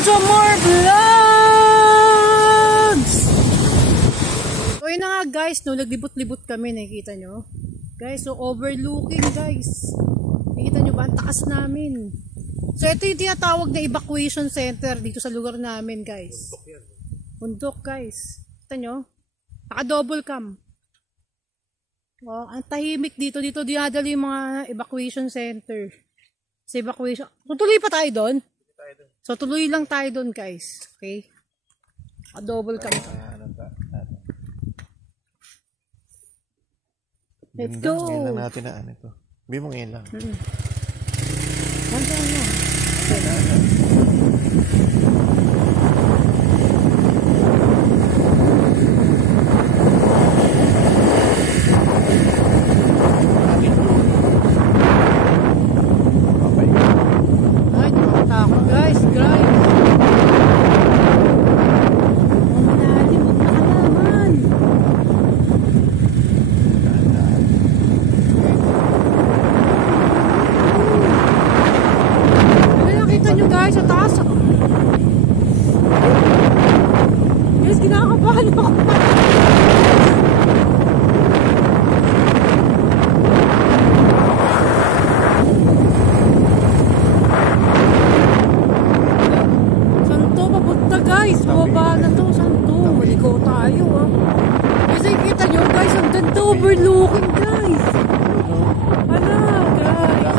To more vlogs! So yun na nga guys, no, naglibot-libot kami, nakikita nyo? Guys, so overlooking guys. Nakikita nyo ba? Ang taas namin. So ito yung tinatawag na evacuation center dito sa lugar namin guys. Bundok guys. Kita nyo? Naka-double cam. Oh, ang tahimik dito. Dito dinadala yung mga evacuation center. Sa evacuation. Tutuloy pa tayo doon? So tuloy lang tayo doon guys. Okay? Naka-double cam. Let's go! Ngayon lang natin na ano ito. Sabi mo ngayon lang. Hanggang na. Ay, nakatakot guys. Guys. Malalim. Huwag nakalaman. Guys, sa taas. Guys, kinakabahan ako. Santo, papunta guys. Baba na to, santo. Maligaw tayo ah. Kasi kita nyo guys, ang ganda overlooking guys. Ala, guys.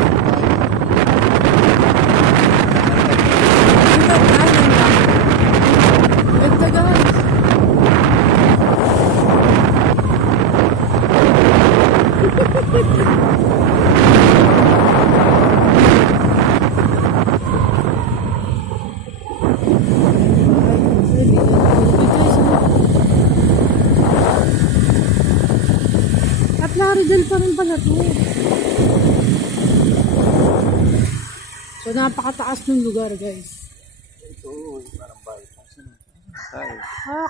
At Laridel pa rin pala to. So napakataas ng lugar guys. Ito, parang bahay.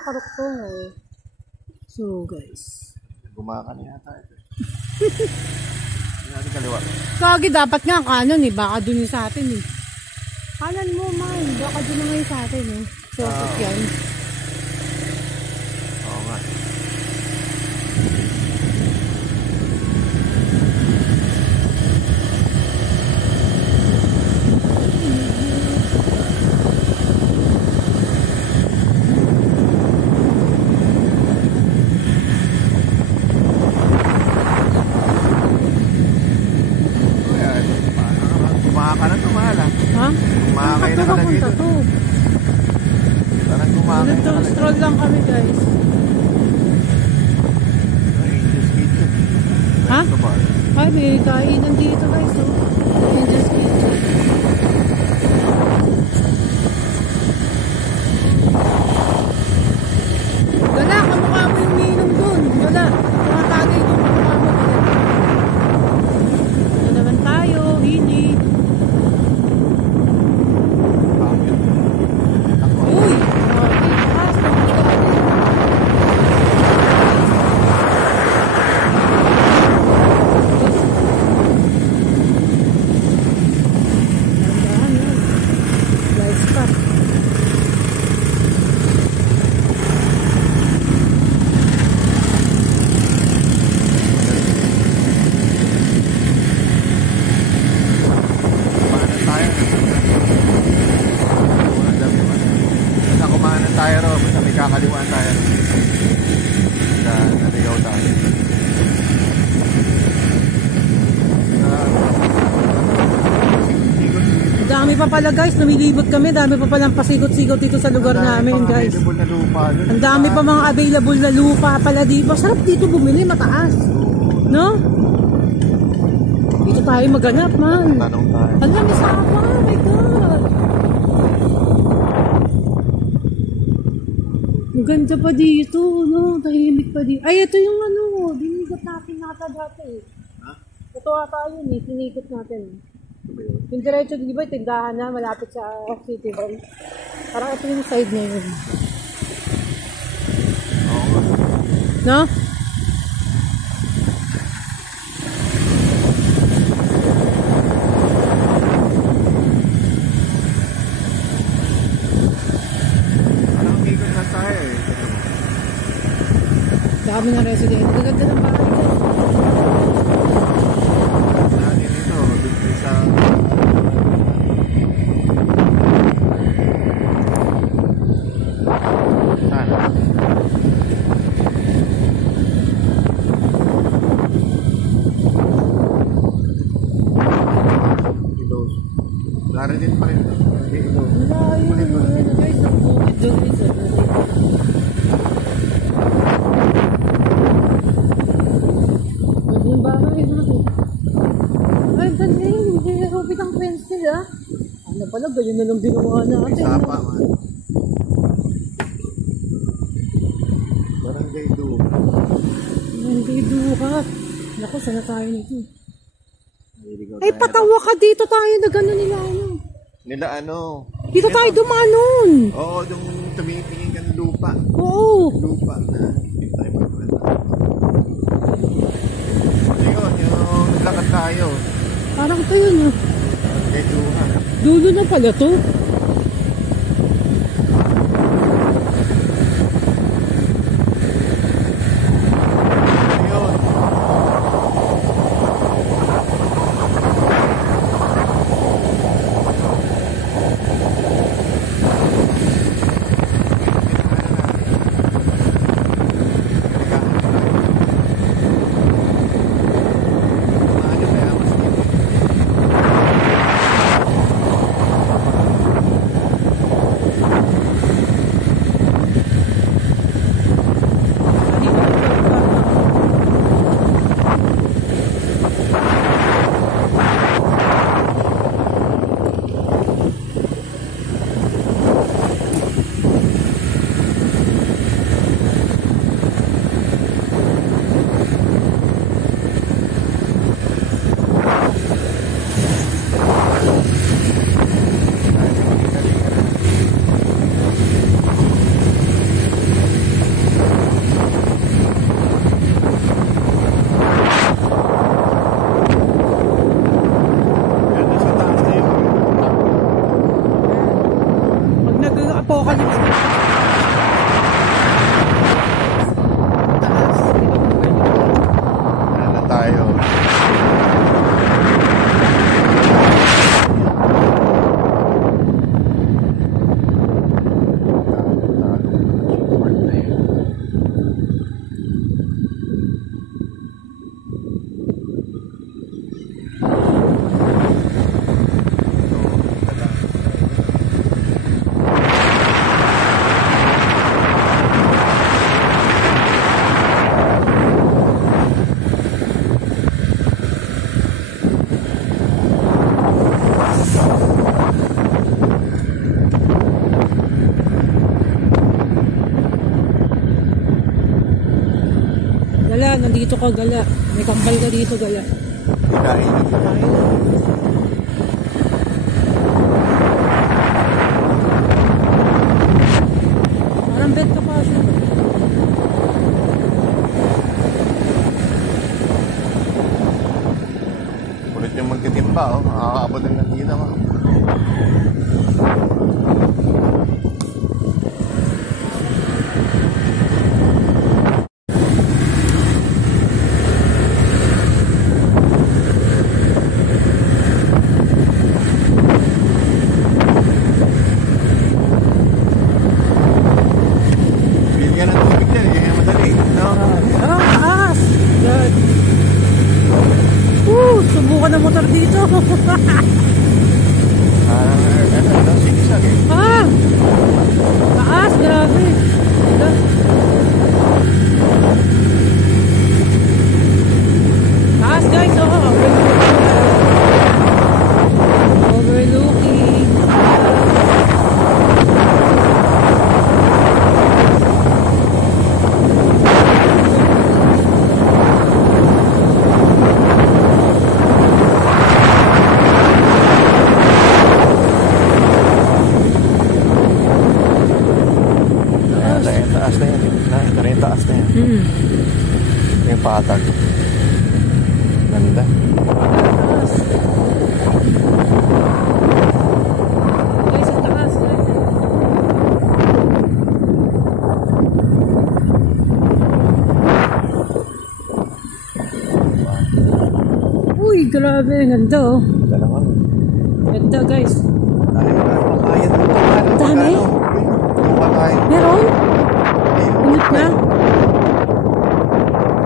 Karuktong eh. So guys. Gumakan na yata ito. Hindi natin kaliwa. Kagi dapat nga kanan eh. Baka dun yung sa atin eh. Kanan mo man. Baka dun na ngayon sa atin eh. So yan. Oo nga. Stroll lang kami guys. Ha? Ay, may kainan dito guys. Angel's Kitchen. Gala, kamukha mo yung minum dun. Gala, mga tagay dun. Kamukha mo. Ito naman tayo, hindi. Uy! Kakaliwaan tayo. Naligaw tayo. Dami pa pala guys, lumilibot kami. Dami pa palang pasikot-sikot dito sa lugar namin guys. Ang dami pa mga available na lupa pala dito. Sarap dito bumili, mataas. No? Dito tayo maganap man. Tanong tayo. Ang dami sa apa, oh my God. Ang ganda pa dito, no? Tahimik pa dito. Ay, ito yung ano, dinigot natin nata dati. Ha? Ito ata yun eh, sinigot natin. Yung diretso, di ba, tindahan na, malapit sa City Hall. Parang ito yung side na yun. Oo. No? Dami ng resident. Gaganda ng bahay guys. Lagi nito, dito sa... Sana. Ito. Lari din pa rin. Ito. Layo guys. Ang bukid doon guys. Yung bahay doon. Ay, galing. Hindi rupit ang pencil ah. Ano pala, ganyan na lang ginawa natin. Sapa man. Barangay Duha. Hindi duha. Naku, sana tayo nito. Naliligaw Ay, tayo patawa ka dito tayo na gano'n nila ano. Nila ano? Dito tayo dumanon. Oo, yung tumitingin ka ng lupa. Oo. Lupa na. Hindi tayo magpapalala. Ayun, yung lakad tayo. Parang ito yun ah. Barangay Duha. Dulo na pala to. Ayun. Ganda sa taas na yun. Pag nag-apocalypse na. Taas. Ano na tayo? Gala, nandito ka gala. May kambal ka dito gala. Kinain na dito. Parang bet ka pa siya. Ulit yung magtitimba, oh. Makakaabot ng nandina, oh. Bigyan ng tubig dyan, kaya madali, no? Ah, taas. God. Subukan ng motor dito. Ano, sigsag eh. Ah! Taas, grabe. Ganda. Taas guys, oh. Overlooking. Taas na yan. Ito yung taas na yan. Yung patag. Ganda. Taas. Guys, ang taas guys. grabe. Ganda oh. Ganda naman. Ganda guys. Ay, papaya dito. Dami? Papaya. Meron? Init na?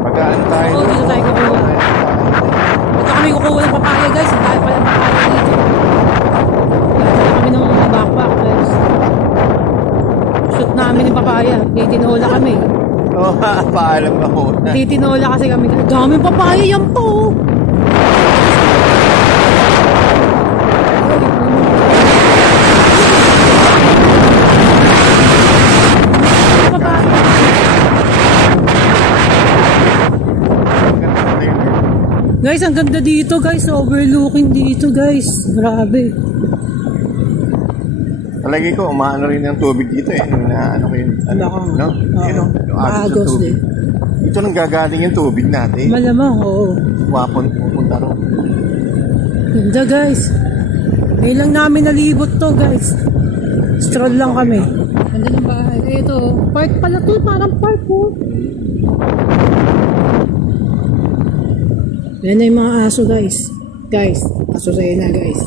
Pagkaan tayo. Oo, dito tayo kukuha. Dito kami kukuha ng papaya guys. Ang dahil pala ng papaya dito. Dito kami ng backpack guys. Shoot namin yung papaya. Titinola kami. Oo, paalam ka muna. Titinola kasi kami. Daming papaya yan po. Guys, ang ganda dito guys. Overlooking dito guys. Grabe. Palagi ko, umaano rin ng tubig dito eh. Ano ko yun? No? Agos din. Ito nang gagaling yung tubig natin. Malamang, oo. Pupunta ro. Ganda guys. Ngayon lang namin nalibot to guys. Stroll lang kami. Ganda ng bahay. Ito, park pala to. Parang park po. Yan na yung mga aso guys. Guys, aso sa'yo na guys.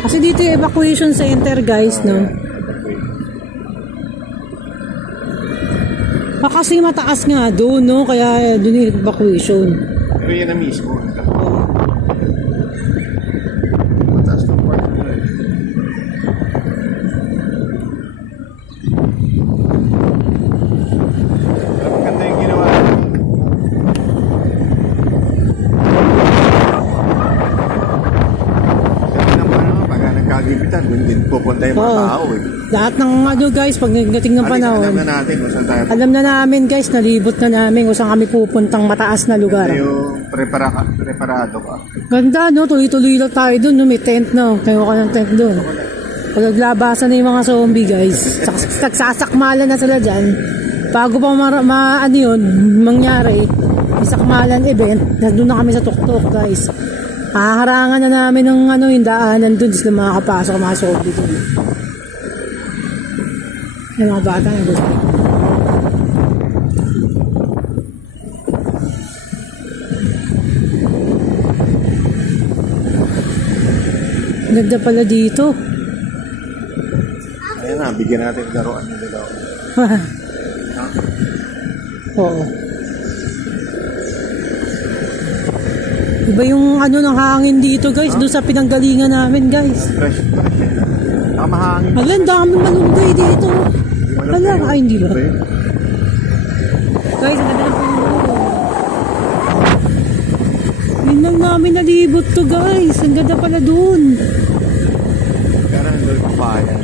Kasi dito yung evacuation center guys, no? Kasi mataas nga doon, no? Kaya doon yung evacuation. Pero yan na mismo. Mataas ng park. Pero maganda yung ginawa. Kagipitan, hindi pupunta yung mga tao eh. Lahat ng ano guys, pag nagdating ng panahon. Alam na natin kung saan tayo. Alam na namin guys, nalibot na namin kung saan kami pupuntang mataas na lugar. Tayo preparado ka. Ganda no, tuloy-tuloy lang tayo dun, no? May tent no, tayo ka ng tent dun. Pag naglabasan na yung mga zombie guys, nagsasakmalan na sila dyan. Bago pa ano yun, mangyari, may sakmalan event, nandun na kami sa tuktok guys. Haharangan na namin ng ano, yung daanan dun, sila makakapasok, mga zombie dun. Yung mga bata na gusto. Ganda pala dito. Ayan na, bigyan natin laruan nila daw. Oo. Iba yung ano ng hangin dito guys, doon sa pinanggalingan namin guys. Fresh. Mahangin. Alam, daming malunggay dito. Alam, ay hindi ba? Guys, ang ganda ng puno. Yun lang namin nalibot to guys. Ang ganda pala dun. Kaya nandun papaya.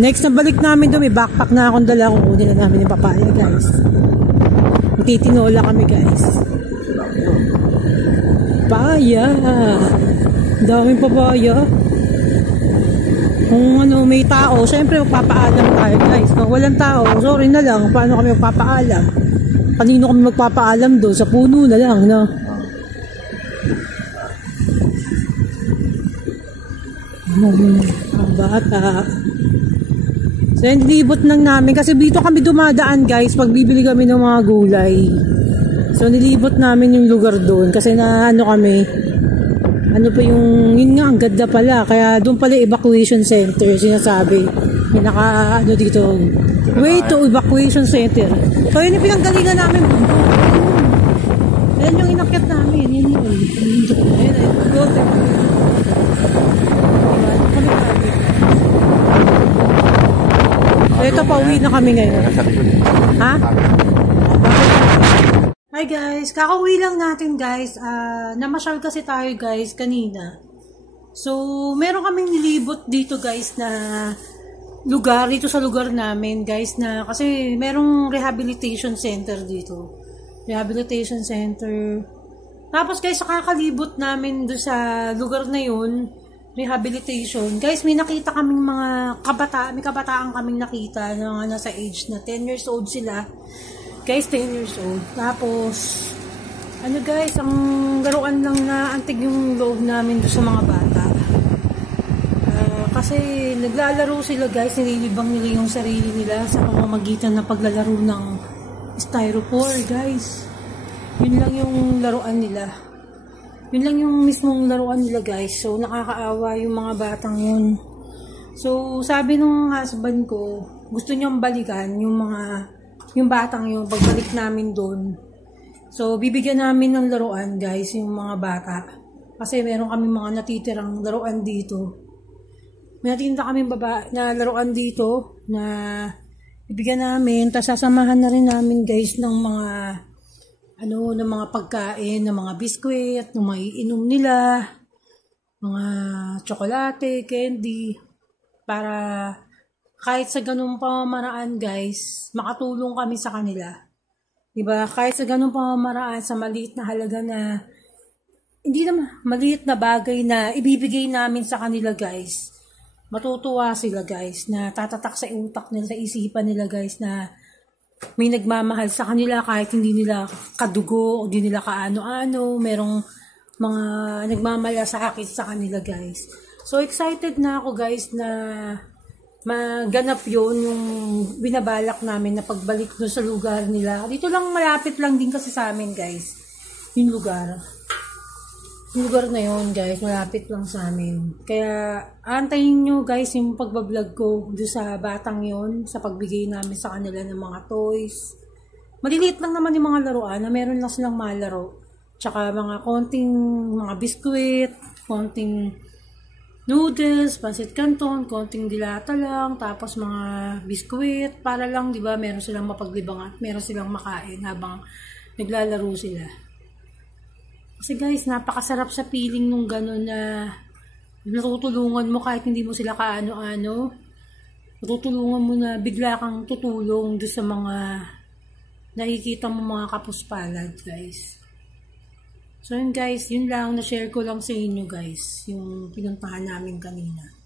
Next na balik namin doon, may backpack na akong dala. Kukunin na namin yung papaya guys. Titinola kami guys. Papaya. Daming papaya. Kung ano may tao, syempre magpapaalam tayo guys. Kung walang tao, sorry na lang. Paano kami magpapaalam? Kanino kami magpapaalam doon? Sa puno na lang, no? Ang bata. So, nilibot lang namin. Kasi dito kami dumadaan guys. Pag bibili kami ng mga gulay. So, nilibot namin yung lugar doon. Kasi na ano kami. Ano pa yung, yun nga, ang ganda pala. Kaya doon pala evacuation center, sinasabi. Pinaka, ano dito, way to evacuation center. So, yun yung pinanggalingan namin. Yan yung inakyat namin. Yun yun. Ayan, go to ito, pauwi na kami ngayon. Ha? Hi guys, kakauwi lang natin guys. Namasyal kasi tayo guys kanina. So, meron kaming nilibot dito guys na lugar, dito sa lugar namin guys na kasi merong rehabilitation center dito. Rehabilitation center. Tapos guys, kakalibot namin doon sa lugar na yun, rehabilitation. Guys, may nakita kaming mga kabataan, may kabataan kaming nakita na nasa age na 10 years old sila. Guys, 10 years old. Tapos, ano guys, ang laruan lang na antig yung loob namin doon sa mga bata. Kasi naglalaro sila guys, nililibang nila yung sarili nila sa pamamagitan ng paglalaro ng styrofoam guys. Yun lang yung laruan nila. Yun lang yung mismong laruan nila guys. So nakakaawa yung mga batang yun. So sabi nung husband ko, gusto niyang balikan yung batang yun pagbalik namin doon. So bibigyan namin ng laruan guys yung mga bata. Kasi meron kami mga natitirang laruan dito. May natinda kami na laruan dito na ibigyan namin. Tapos sasamahan na rin namin guys ng mga ng mga pagkain, ng mga biskwit, ng maiinom nila, mga tsokolate, candy, para kahit sa ganung pamamaraan guys, makatulong kami sa kanila. Diba? Kahit sa ganung pamamaraan, sa maliit na halaga na, hindi naman maliit na bagay na ibibigay namin sa kanila guys. Matutuwa sila guys na tatatak sa utak nila, sa isipan nila guys na may nagmamahal sa kanila kahit hindi nila kadugo o hindi nila kaano-ano. Merong mga nagmamalasakit sa kanila guys. So excited na ako guys na maganap yun yung binabalak namin na pagbalik doon sa lugar nila. Dito lang, malapit lang din kasi sa amin guys. Yung lugar. Yung lugar na yun guys, malapit lang sa amin. Kaya antayin nyo guys yung pagbablog ko doon sa batang yun, sa pagbigay namin sa kanila ng mga toys. Maliliit lang naman yung mga laruan na meron lang silang malaro. Tsaka mga konting mga biskwit, konting noodles, pancit canton, konting dilata lang, tapos mga biskwit para lang, di ba, meron silang mapaglibang at meron silang makain habang naglalaro sila. Kasi guys, napakasarap sa feeling nung gano'n na natutulungan mo kahit hindi mo sila kaano-ano. Natutulungan mo na bigla kang tutulong doon sa mga nakikita mo mga kapuspalad guys. So yun guys, yun lang, na-share ko lang sa inyo guys, yung pinuntahan namin kanina.